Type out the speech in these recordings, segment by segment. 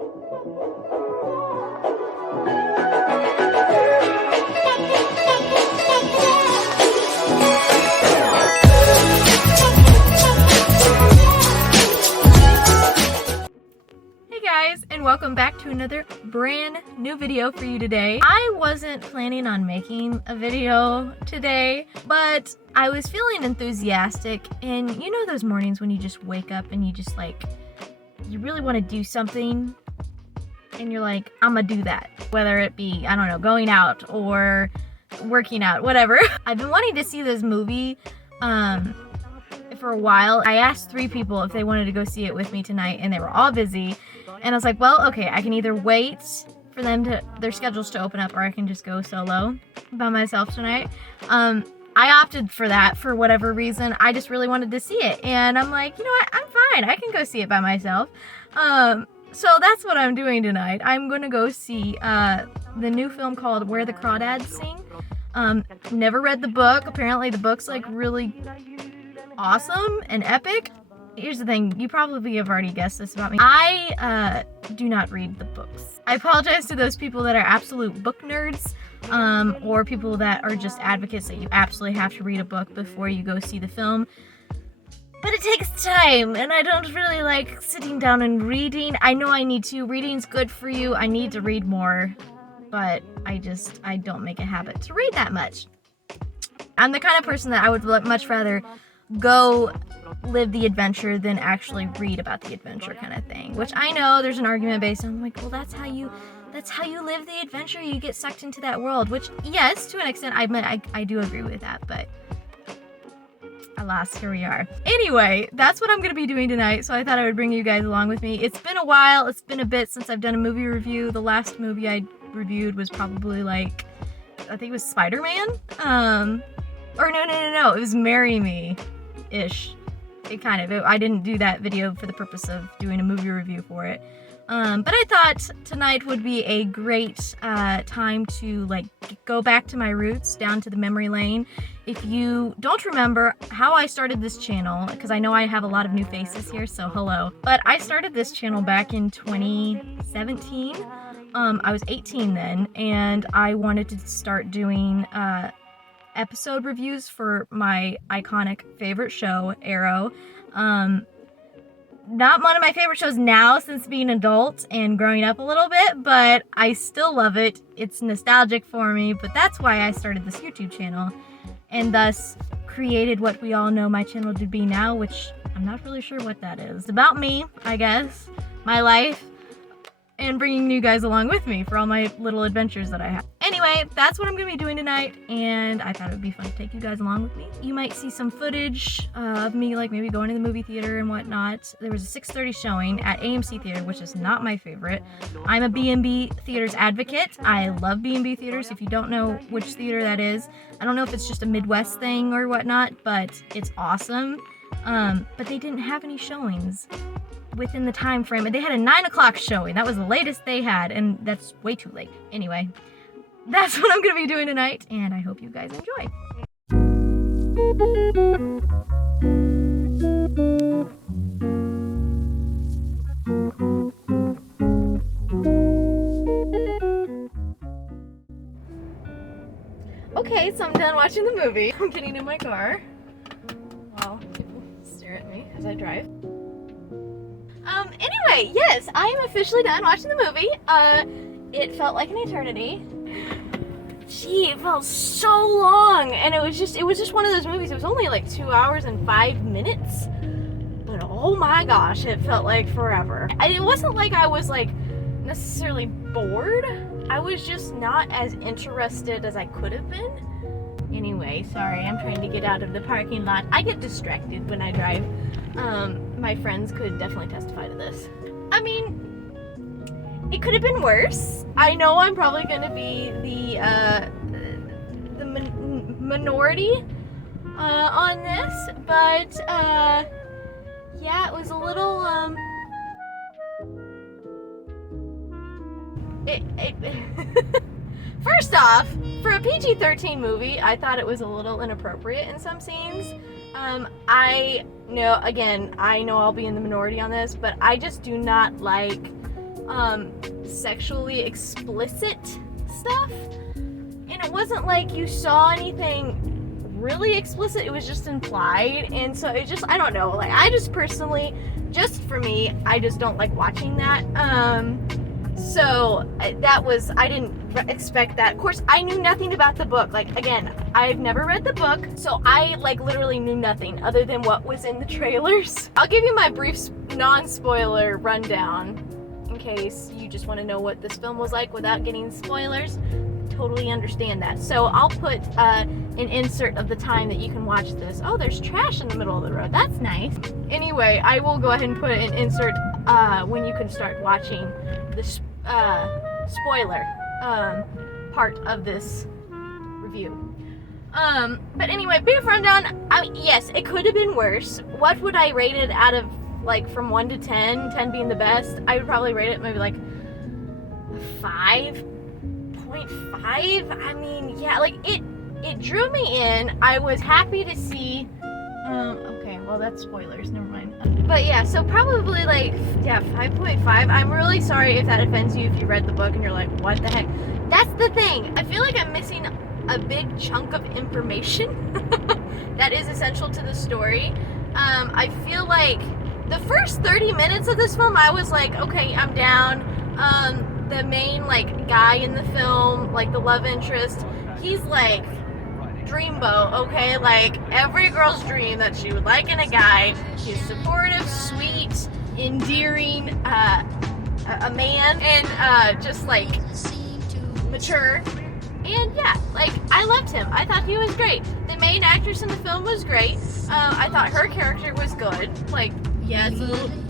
And welcome back to another brand new video for you today. I wasn't planning on making a video today, but I was feeling enthusiastic, and you know those mornings when you just wake up and you just like, you really want to do something and you're like, I'm gonna do that. Whether it be, I don't know, going out or working out, whatever. I've been wanting to see this movie for a while. I asked 3 people if they wanted to go see it with me tonight, and they were all busy. And I was like, well, okay, I can either wait for them to, their schedules to open up, or I can just go solo by myself tonight. I opted for that for whatever reason. I just really wanted to see it. And I'm like, you know what? I'm fine. I can go see it by myself. So that's what I'm doing tonight. I'm going to go see the new film called Where the Crawdads Sing. Never read the book. Apparently the book's like really awesome and epic. Here's the thing, you probably have already guessed this about me. I do not read the books. I apologize to those people that are absolute book nerds, or people that are just advocates that you absolutely have to read a book before you go see the film. But it takes time, and I don't really like sitting down and reading. I know I need to. Reading's good for you. I need to read more, but I don't make a habit to read that much. I'm the kind of person that I would much rather go live the adventure than actually read about the adventure kind of thing, which I know there's an argument based on, like, well, that's how you live the adventure. You get sucked into that world, which, yes, to an extent, I do agree with that, but alas, here we are. Anyway, that's what I'm going to be doing tonight, so I thought I would bring you guys along with me. It's been a while. It's been a bit since I've done a movie review. The last movie I reviewed was probably, like, I think it was Spider-Man? Or no, it was Marry Me-ish. I didn't do that video for the purpose of doing a movie review for it. But I thought tonight would be a great time to like go back to my roots, down to the memory lane. If you don't remember how I started this channel, because I know I have a lot of new faces here, so hello. But I started this channel back in 2017. I was 18 then, and I wanted to start doing episode reviews for my iconic favorite show, Arrow. Not one of my favorite shows now since being an adult and growing up a little bit, but I still love it. It's nostalgic for me, but that's why I started this YouTube channel and thus created what we all know my channel to be now, which I'm not really sure what that is. It's about me, I guess, my life, and bringing you guys along with me for all my little adventures that I have. Anyway, that's what I'm going to be doing tonight, and I thought it would be fun to take you guys along with me. You might see some footage of me, like maybe going to the movie theater and whatnot. There was a 6:30 showing at AMC Theater, which is not my favorite. I'm a B&B Theaters advocate. I love B&B Theaters. If you don't know which theater that is, I don't know if it's just a Midwest thing or whatnot, but it's awesome. But they didn't have any showings within the time frame, and they had a 9 o'clock showing. That was the latest they had, and that's way too late. Anyway, that's what I'm gonna be doing tonight, and I hope you guys enjoy. Okay, so I'm done watching the movie. I'm getting in my car while people stare at me as I drive. Anyway, yes, I am officially done watching the movie. It felt like an eternity. Gee, it felt so long, and it was just one of those movies. It was only like 2 hours and 5 minutes, but oh my gosh, it felt like forever. It wasn't like I was like necessarily bored. I was just not as interested as I could have been. Anyway, sorry, I'm trying to get out of the parking lot. I get distracted when I drive. My friends could definitely testify to this. I mean, it could have been worse. I know I'm probably going to be the minority on this, but yeah, it was a little First off, for a PG-13 movie, I thought it was a little inappropriate in some scenes. I know I'll be in the minority on this, but I just do not like sexually explicit stuff, and it wasn't like you saw anything really explicit, it was just implied, and so it just, I don't know, like, I just personally, just for me, I just don't like watching that. So that was, I didn't expect that. Of course, I knew nothing about the book. Like, again, I've never read the book, so I like literally knew nothing other than what was in the trailers. I'll give you my brief non-spoiler rundown in case you just want to know what this film was like without getting spoilers. Totally understand that. So I'll put an insert of the time that you can watch this. Oh, there's trash in the middle of the road. That's nice. Anyway, I will go ahead and put an insert when you can start watching the spoiler part of this review. But anyway, brief rundown. Yes, it could have been worse. What would I rate it out of, like, from 1 to 10? 10 being the best. I would probably rate it maybe like 5.5. I mean, yeah, like it drew me in. I was happy to see. Okay, well, that's spoilers. Never mind. But yeah, so probably like, yeah, 5.5. I'm really sorry if that offends you if you read the book and you're like, what the heck? That's the thing. I feel like I'm missing a big chunk of information that is essential to the story. I feel like the first 30 minutes of this film, I was like, okay, I'm down. The main, like, guy in the film, like, the love interest, he's like dreamboat, okay? Like, every girl's dream that she would like in a guy. He's supportive, sweet, endearing, a man, and just like mature. And yeah, like, I loved him. I thought he was great. The main actress in the film was great. I thought her character was good. Like, yeah, it's a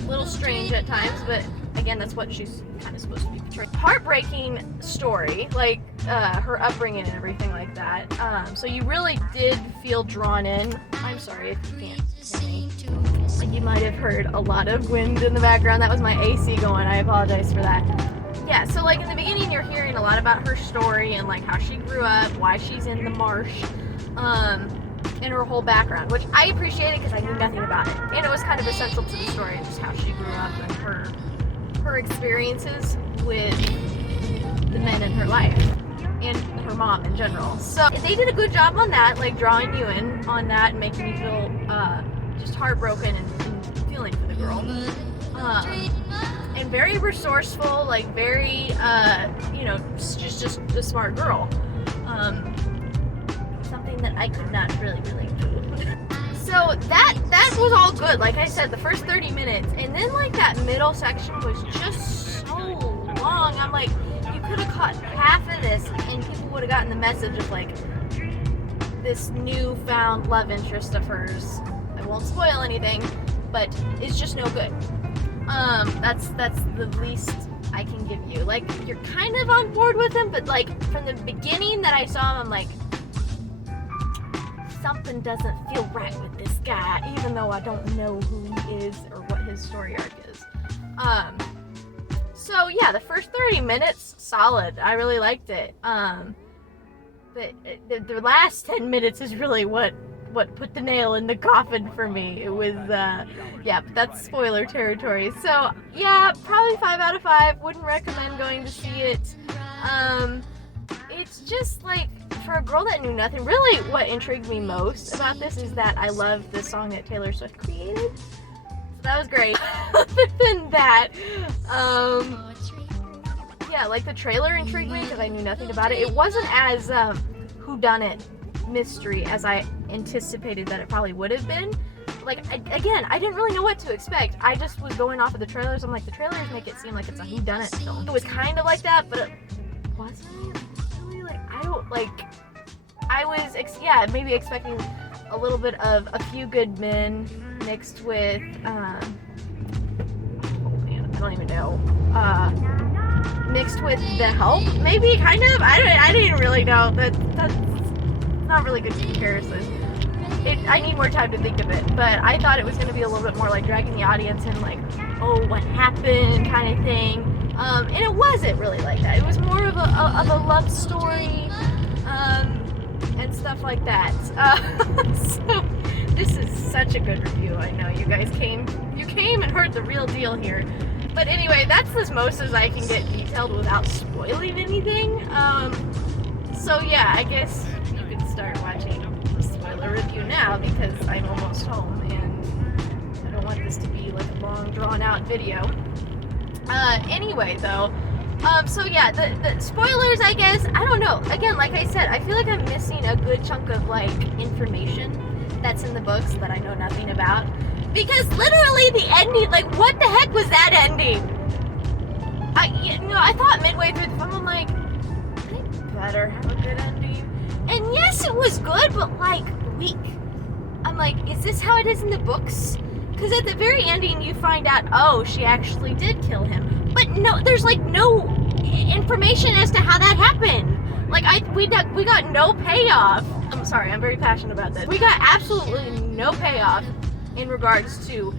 little strange at times, but again, that's what she's kind of supposed to be portraying. Heartbreaking story, like her upbringing and everything like that. So you really did feel drawn in. I'm sorry if you can't hear me. Like, you might have heard a lot of wind in the background. That was my AC going. I apologize for that. Yeah, so like in the beginning, you're hearing a lot about her story and like how she grew up, why she's in the marsh, and her whole background, which I appreciated because I knew nothing about it, and it was kind of essential to the story, just how she grew up and her experiences with the men in her life and her mom in general. So they did a good job on that, like drawing you in on that and making you feel just heartbroken and feeling for the girl. And very resourceful, like very, you know, just a smart girl. Something that I could not really relate to. So that was all good. Like I said, the first 30 minutes, and then like that middle section was just so long. I'm like, you could have caught half of this, and people would have gotten the message of like this newfound love interest of hers. I won't spoil anything, but it's just no good. That's the least I can give you. Like, you're kind of on board with him, but like from the beginning that I saw him, I'm like, something doesn't feel right with this guy, even though I don't know who he is or what his story arc is. So yeah, the first 30 minutes, solid. I really liked it. The last 10 minutes is really what put the nail in the coffin for me. It was, yeah, but that's spoiler territory. So yeah, probably 5 out of 5. Wouldn't recommend going to see it. It's just like, for a girl that knew nothing, really what intrigued me most about this is that I love the song that Taylor Swift created. So that was great. Other than that, yeah, like the trailer intrigued me because I knew nothing about it. It wasn't as whodunit mystery as I anticipated that it probably would have been. Like, again, I didn't really know what to expect. I just was going off of the trailers. I'm like, the trailers make it seem like it's a whodunit film. It was kind of like that, but it wasn't really. Like, I don't, like, I was, yeah, maybe expecting a little bit of A Few Good Men mixed with, oh man, I don't even know, mixed with The Help, maybe, kind of. I didn't really know. That's not really good comparison. I need more time to think of it, but I thought it was going to be a little bit more like dragging the audience in, like, oh, what happened kind of thing, and it wasn't really like that. It was more of a love story, and stuff like that. So this is such a good review. I know you guys came and heard the real deal here. But anyway, that's as most as I can get detailed without spoiling anything. So yeah, I guess you can start watching the spoiler review now because I'm almost home and I don't want this to be like a long drawn out video. Anyway though, so yeah, the spoilers, I guess, I don't know. Again, like I said, I feel like I'm missing a good chunk of like information that's in the books that I know nothing about. Because literally the ending, like what the heck was that ending? I thought midway through the film, I'm like, they better have a good ending. And yes, it was good, but like weak. I'm like, is this how it is in the books? Because at the very ending, you find out, oh, she actually did kill him. But no, there's like no information as to how that happened. Like we got no payoff. I'm sorry, I'm very passionate about this. We got absolutely no payoff in regards to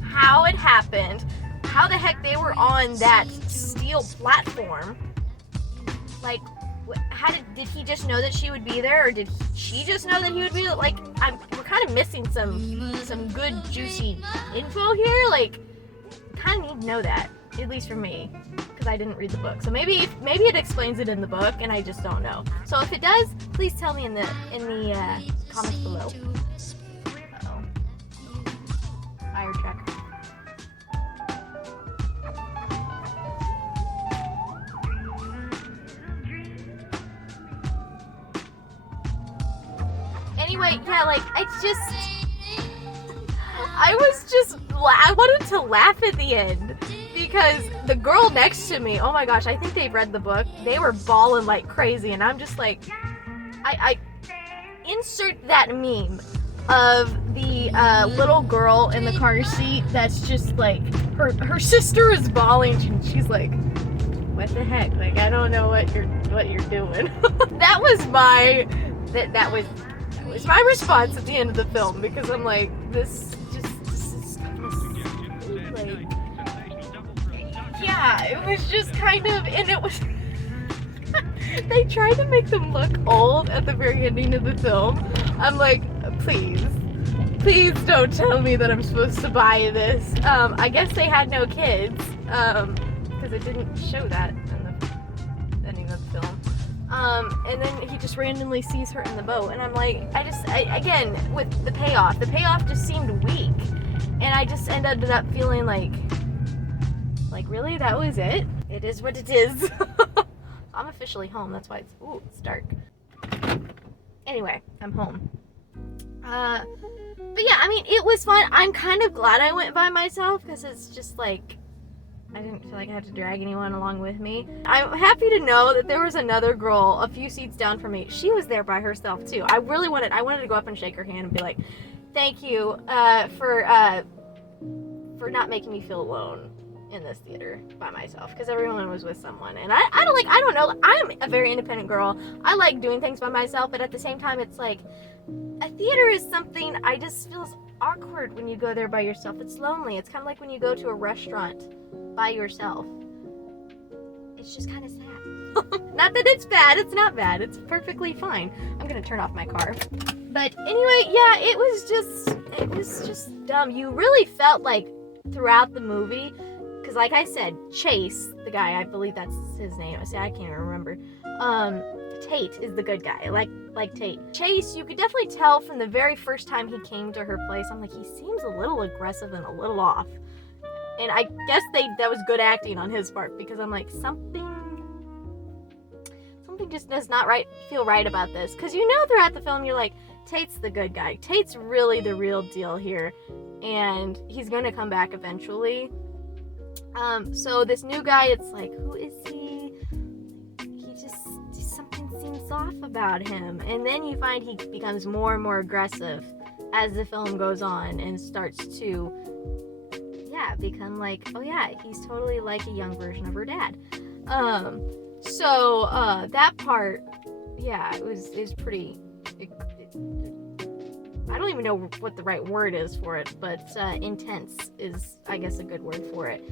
how it happened, how the heck they were on that steel platform. Like, how did he just know that she would be there, or did she just know that he would be there? Like, we're kind of missing some good juicy info here. Like, kind of need to know that, at least for me, because I didn't read the book. So maybe it explains it in the book, and I just don't know. So if it does, please tell me in the comments below. Fire truck. Anyway, yeah, like, I wanted to laugh at the end because the girl next to me, oh my gosh, I think they've read the book. They were bawling like crazy, and I'm just like, I insert that meme of the little girl in the car seat that's just like, her sister is bawling and she's like, what the heck? Like, I don't know what you're doing. That was my response at the end of the film, because I'm like, this is kind of like, yeah, it was just kind of, and it was, they tried to make them look old at the very ending of the film. I'm like, please don't tell me that I'm supposed to buy this. I guess they had no kids, because it didn't show that in the ending of the film. And then he just randomly sees her in the boat, and I'm like, again, with the payoff just seemed weak, and I just ended up feeling like really, that was it? It is what it is. I'm officially home, that's why it's dark. Anyway, I'm home. But yeah, I mean, it was fun. I'm kind of glad I went by myself, because it's just like, I didn't feel like I had to drag anyone along with me. I'm happy to know that there was another girl a few seats down from me. She was there by herself too. I wanted to go up and shake her hand and be like, thank you for not making me feel alone in this theater by myself, because everyone was with someone. And I don't know, I'm a very independent girl. I like doing things by myself, but at the same time, it's like, a theater is something I just feels awkward when you go there by yourself. It's lonely. It's kind of like when you go to a restaurant by yourself. It's just kind of sad. Not that it's bad. It's not bad. It's perfectly fine. I'm gonna turn off my car. But anyway, yeah, it was just dumb. You really felt like throughout the movie, because like I said, Chase, the guy, I believe that's his name. I can't remember. Tate is the good guy, like Tate. Chase, you could definitely tell from the very first time he came to her place, I'm like, he seems a little aggressive and a little off. And I guess that was good acting on his part, because I'm like, something just does not feel right about this. Because throughout the film, you're like, Tate's the good guy. Tate's really the real deal here, and he's gonna come back eventually. So this new guy, it's like, who is he? Something seems off about him. And then you find he becomes more and more aggressive as the film goes on, and starts to, become like, oh yeah, he's totally like a young version of her dad. So that part, yeah, it was pretty, I don't even know what the right word is for it, but intense is, I guess, a good word for it.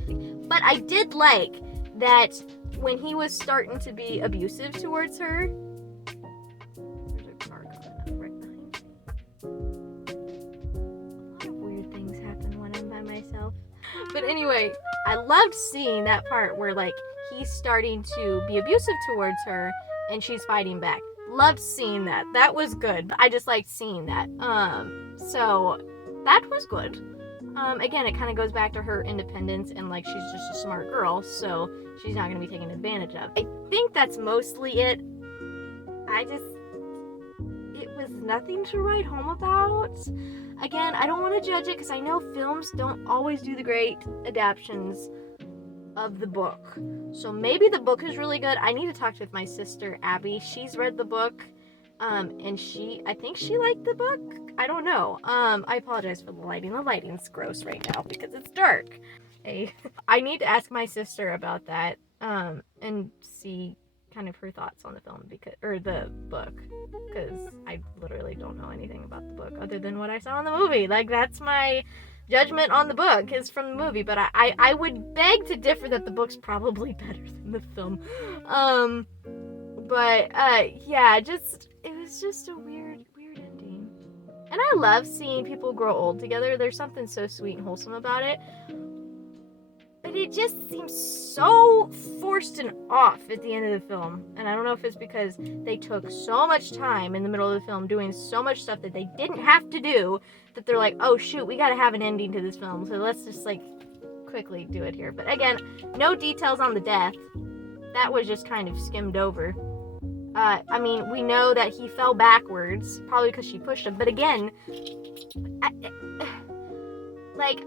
But I did like that when he was starting to be abusive towards her. There's a car coming up right behind me. A lot of weird things happen when I'm by myself. But anyway, I loved seeing that part where like he's starting to be abusive towards her and she's fighting back. Loved seeing that. That was good. I just liked seeing that. So that was good. Again, it kind of goes back to her independence and like she's just a smart girl, so she's not going to be taken advantage of. I think that's mostly it. It was nothing to write home about. Again, I don't want to judge it because I know films don't always do the great adaptions of the book. So maybe the book is really good. I need to talk to my sister, Abby. She's read the book, and I think she liked the book. I don't know. I apologize for the lighting. The lighting's gross right now because it's dark. Hey, I need to ask my sister about that, and see kind of her thoughts on the film the book, because I literally don't know anything about the book other than what I saw in the movie. Like, that's my judgment on the book is from the movie, but I would beg to differ that the book's probably better than the film. Yeah, it was just a weird ending. And I love seeing people grow old together. There's something so sweet and wholesome about it. But it just seems so forced and off at the end of the film. And I don't know if it's because they took so much time in the middle of the film doing so much stuff that they didn't have to do, that they're like, oh shoot, we gotta have an ending to this film, so let's just like quickly do it here. But again, no details on the death. That was just kind of skimmed over. I mean, we know that he fell backwards, probably because she pushed him. But again,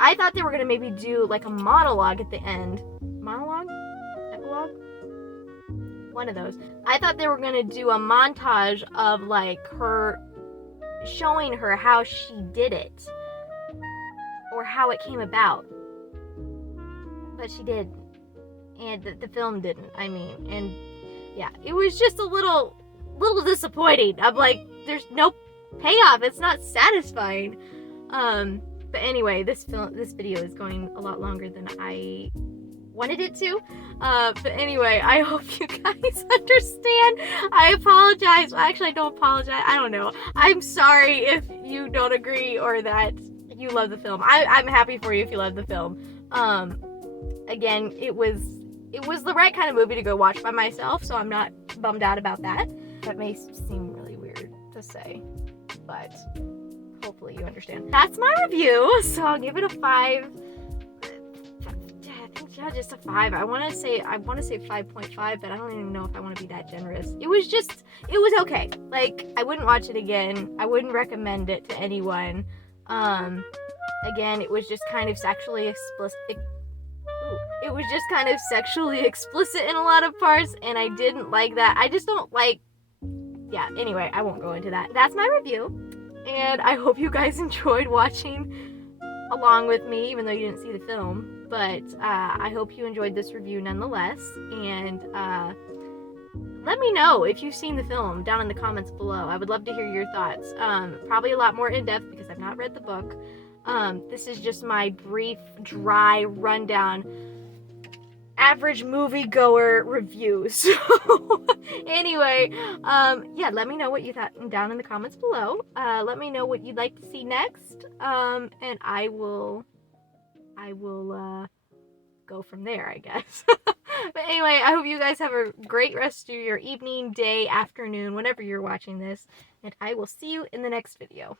I thought they were gonna maybe do like a monologue at the end. Monologue? Epilogue? One of those. I thought they were gonna do a montage of like her showing her how she did it, or how it came about. But she didn't, and the film didn't. I mean, and yeah, it was just a little disappointing. I'm like, there's no payoff. It's not satisfying. But anyway, this video is going a lot longer than I wanted it to. But anyway, I hope you guys understand. I apologize. Well, actually, I don't apologize. I don't know. I'm sorry if you don't agree or that you love the film. I'm happy for you if you love the film. Again, it was the right kind of movie to go watch by myself, so I'm not bummed out about that. That may seem really weird to say, but hopefully you understand. That's my review, so I'll give it a 5. I think, yeah, just a 5. I want to say 5.5, but I don't even know if I want to be that generous. It was okay. Like, I wouldn't watch it again. I wouldn't recommend it to anyone. Again, it was just kind of sexually explicit. It was just kind of sexually explicit in a lot of parts, and I didn't like that. I just don't like... Yeah, anyway, I won't go into that. That's my review, and I hope you guys enjoyed watching along with me, even though you didn't see the film. But I hope you enjoyed this review nonetheless, and let me know if you've seen the film down in the comments below. I would love to hear your thoughts. Probably a lot more in-depth because I've not read the book. This is just my brief, dry rundown, average moviegoer review. So anyway, yeah, let me know what you thought down in the comments below. Let me know what you'd like to see next, and I will go from there, I guess. But anyway, I hope you guys have a great rest of your evening, day, afternoon, whenever you're watching this, and I will see you in the next video.